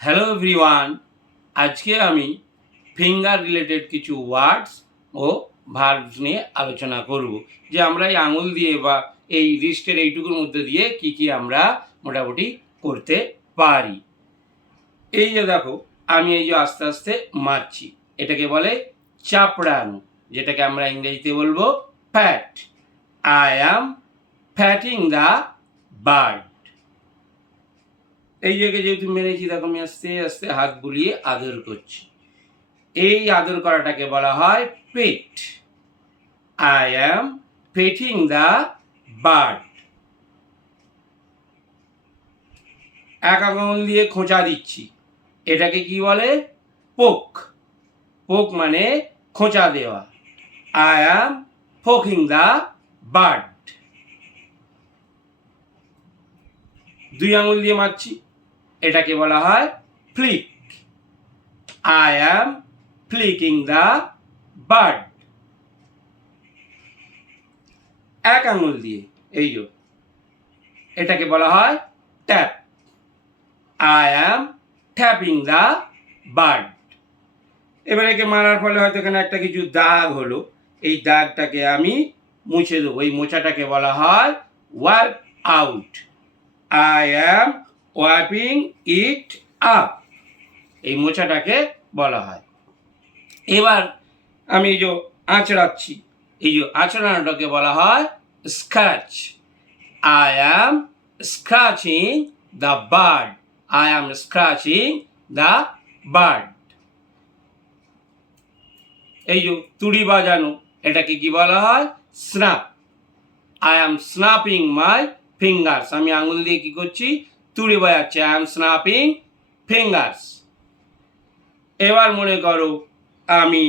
Hello everyone, আজকে আমি finger related কিছু ওয়ার্ডস ও ভার্বস নিয়ে আলোচনা করব। যে আমরা এই আঙুল দিয়ে বা এই রিস্টের এইটুকুর মধ্যে দিয়ে কি আমরা মোটামুটি করতে পারি। এই যে দেখো, আমি এই যে আস্তে আস্তে মারছি, এটাকে বলে চাপড়ানো, যেটাকে আমরা ইংরেজিতে বলবো pat. I am patting the bird. এই জায়গায় যেহেতু মেরেছি, দেখো আমি আস্তে আস্তে হাত বুলিয়ে আদর করছি। এই আদর করাটাকে বলা হয় pet. I am petting the bird. এক আঙুল দিয়ে খোঁচা দিচ্ছি, এটাকে কি বলে? পোক। পোক মানে খোঁচা দেওয়া। I am poking the bird. দুই আঙুল দিয়ে মারছি, এটাকে বলা হয় flick. I am flicking the bird. এক আঙুল দিয়ে, এই যে, এটাকে বলা হয় tap. I am tapping the bird. এবার একে মারার ফলে হয়তো এখানে একটা কিছু দাগ হলো, এই দাগটাকে আমি মুছে দেবো। এই মোছাটাকে বলা হয় wipe out. I am wiping it up. এই মোছাটাকে বলা হয়। এবার আমি এই যে আঁচড়াচ্ছি, এই যে আঁচড়ানোটাকে বলা হয় scratch. I am scratching the bird. I am scratching the bird. এই যে তুড়ি বাজানো, এটাকে কি বলা হয়? Snap. I am snapping my fingers. আমি আঙুল দিয়ে কি করছি? তুড়ি বাজাচ্ছি। I am snapping fingers. এবার মনে করো আমি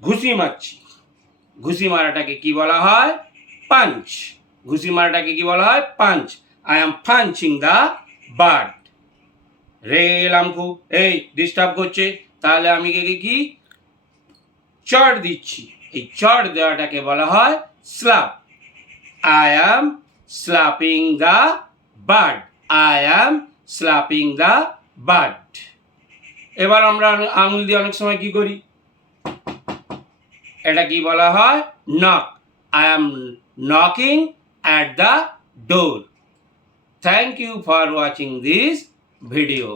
ঘুষি মারছি, ঘুষি মারাটাকে কি বলা হয়? পাঞ্চ। ঘুষি মারাটাকে কি বলা হয়? Punch. I am punching the bird. রেগে গেলাম খুব, এই ডিস্টার্ব করছে, তাহলে আমি একে কি চড় দিচ্ছি। এই চড় দেওয়াটাকে বলা হয় slap. I am slapping the bird. I am slapping the bird. এবার আমরা আঙুল দিয়ে অনেক সময় কি করি? এটা কি বলা হয়? Knock. I am knocking at the door. Thank you for watching this video.